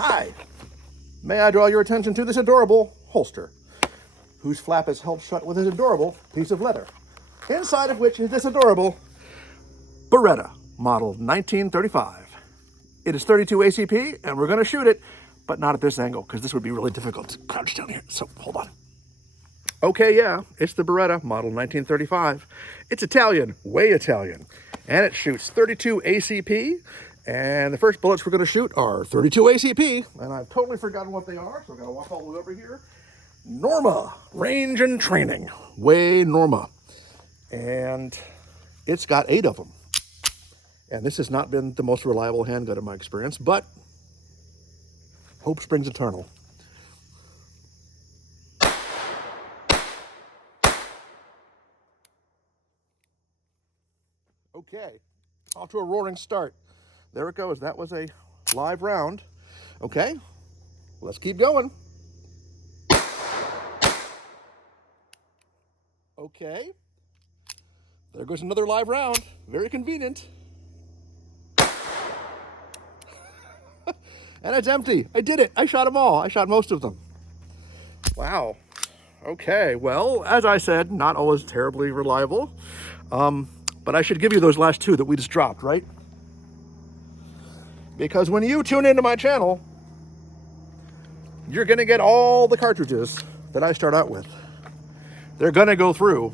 Hi, may I draw your attention to this adorable holster, whose flap is held shut with this adorable piece of leather, inside of which is this adorable Beretta model 1935. It is 32 ACP, and we're going to shoot it, but not at this angle, because this would be really difficult to crouch down here. So, hold on. Okay, yeah, it's the Beretta model 1935. It's Italian, way Italian, and it shoots 32 ACP, and the first bullets we're going to shoot are 32 ACP, and I've totally forgotten what they are, so I've got to walk all the way over here. Norma, range and training, way Norma, and it's got 8 of them. And this has not been the most reliable handgun in my experience, but hope springs eternal. Okay, off to a roaring start. There it goes. That was a live round. Okay, let's keep going. Okay, there goes another live round. Very convenient. And it's empty. I did it. I shot them all. I shot most of them. Wow. Okay, well, as I said, not always terribly reliable. But I should give you those last 2 that we just dropped, right? Because when you tune into my channel, you're going to get all the cartridges that I start out with. They're going to go through,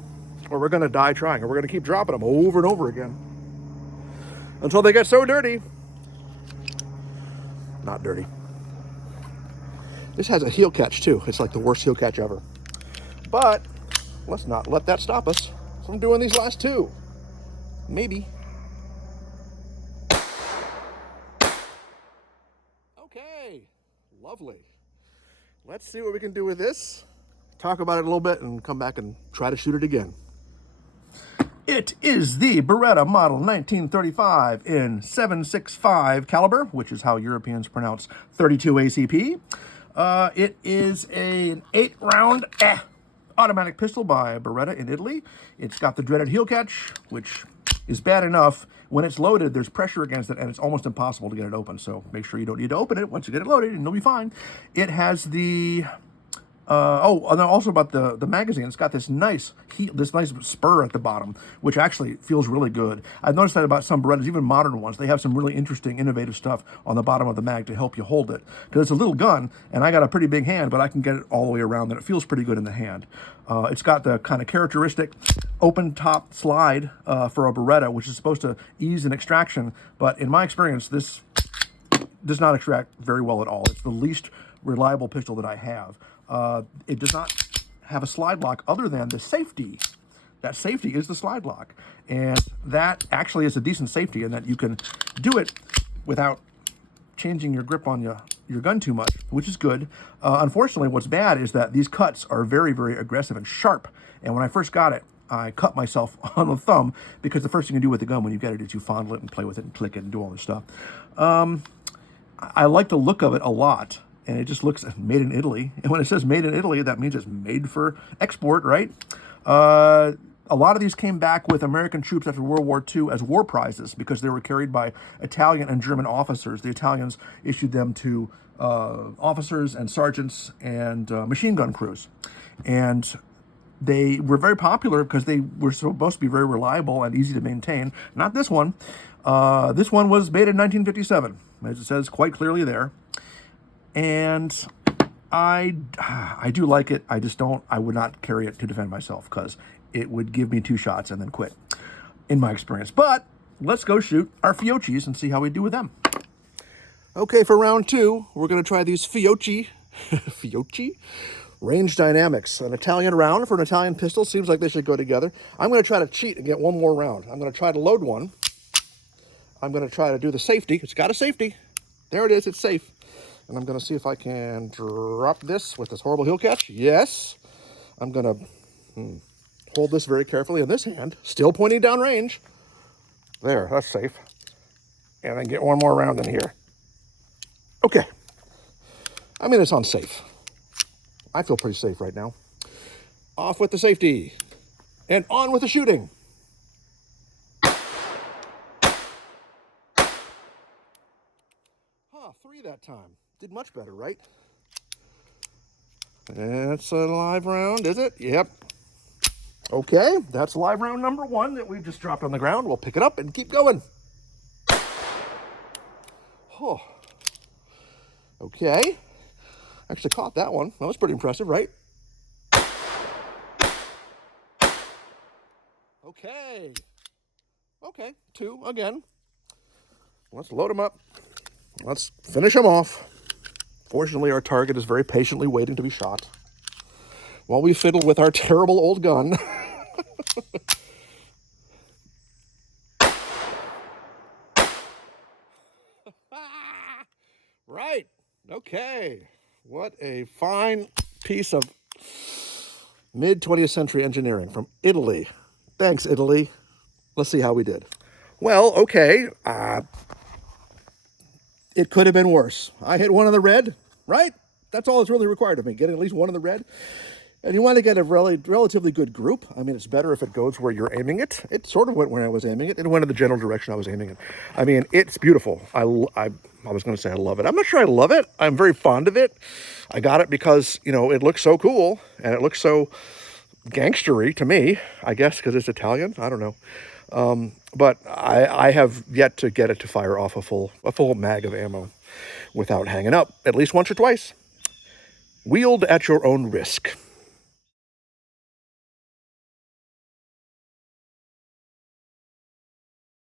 or we're going to die trying, or we're going to keep dropping them over and over again until they get so dirty. Not dirty. This has a heel catch too. It's like the worst heel catch ever. But let's not let that stop us from doing these last 2. Maybe. Okay, lovely. Let's see what we can do with this. Talk about it a little bit and come back and try to shoot it again. It is the Beretta model 1935 in 7.65 caliber, which is how Europeans pronounce 32 ACP. It is an 8-round automatic pistol by Beretta in Italy. It's got the dreaded heel catch, which is bad enough. When it's loaded, there's pressure against it, and it's almost impossible to get it open. So make sure you don't need to open it once you get it loaded, and you'll be fine. It has the and then also about the magazine, it's got this nice spur at the bottom, which actually feels really good. I've noticed that about some Berettas, even modern ones. They have some really interesting, innovative stuff on the bottom of the mag to help you hold it. Because it's a little gun, and I got a pretty big hand, but I can get it all the way around, and it feels pretty good in the hand. It's got the kind of characteristic open top slide for a Beretta, which is supposed to ease an extraction, but in my experience, this does not extract very well at all. It's the least reliable pistol that I have. It does not have a slide lock other than the safety. That safety is the slide lock. And that actually is a decent safety in that you can do it without changing your grip on your gun too much, which is good. Unfortunately, what's bad is that these cuts are very, very aggressive and sharp. And when I first got it, I cut myself on the thumb because the first thing you do with the gun when you get it is you fondle it and play with it and click it and do all this stuff. I like the look of it a lot. And it just looks made in Italy. And when it says made in Italy, that means it's made for export, right? A lot of these came back with American troops after World War II as war prizes because they were carried by Italian and German officers. The Italians issued them to officers and sergeants and machine gun crews. And they were very popular because they were supposed to be very reliable and easy to maintain. Not this one. This one was made in 1957, as it says quite clearly there. And I do like it. I would not carry it to defend myself because it would give me 2 shots and then quit, in my experience. But let's go shoot our Fiocchis and see how we do with them. Okay, for round 2, we're going to try these Fiocchi Range Dynamics. An Italian round for an Italian pistol. Seems like they should go together. I'm going to try to cheat and get one more round. I'm going to try to load one. I'm going to try to do the safety. It's got a safety. There it is. It's safe. And I'm going to see if I can drop this with this horrible heel catch. Yes. I'm going to hold this very carefully in this hand, still pointing down range. There, that's safe. And then get one more round in here. Okay. I mean, it's on safe. I feel pretty safe right now. Off with the safety. And on with the shooting. 3 that time. Did much better, right? That's a live round, is it? Yep. Okay, that's live round number 1 that we've just dropped on the ground. We'll pick it up and keep going. Oh. Okay. Actually caught that one. That was pretty impressive, right? Okay. Okay, 2 again. Let's load them up. Let's finish them off. Fortunately, our target is very patiently waiting to be shot while we fiddle with our terrible old gun. Right. Okay. What a fine piece of mid-20th century engineering from Italy. Thanks, Italy. Let's see how we did. Well, okay. It could have been worse. I hit one on the red, right? That's all that's really required of me, getting at least one in the red. And you want to get a relatively good group. I mean, it's better if it goes where you're aiming it. It sort of went where I was aiming it. It went in the general direction I was aiming it. I mean, it's beautiful. I was going to say I love it. I'm not sure I love it. I'm very fond of it. I got it because, you know, it looks so cool and it looks so gangstery to me, I guess, because it's Italian. I don't know. But I have yet to get it to fire off a full mag of ammo without hanging up at least once or twice. Wield at your own risk.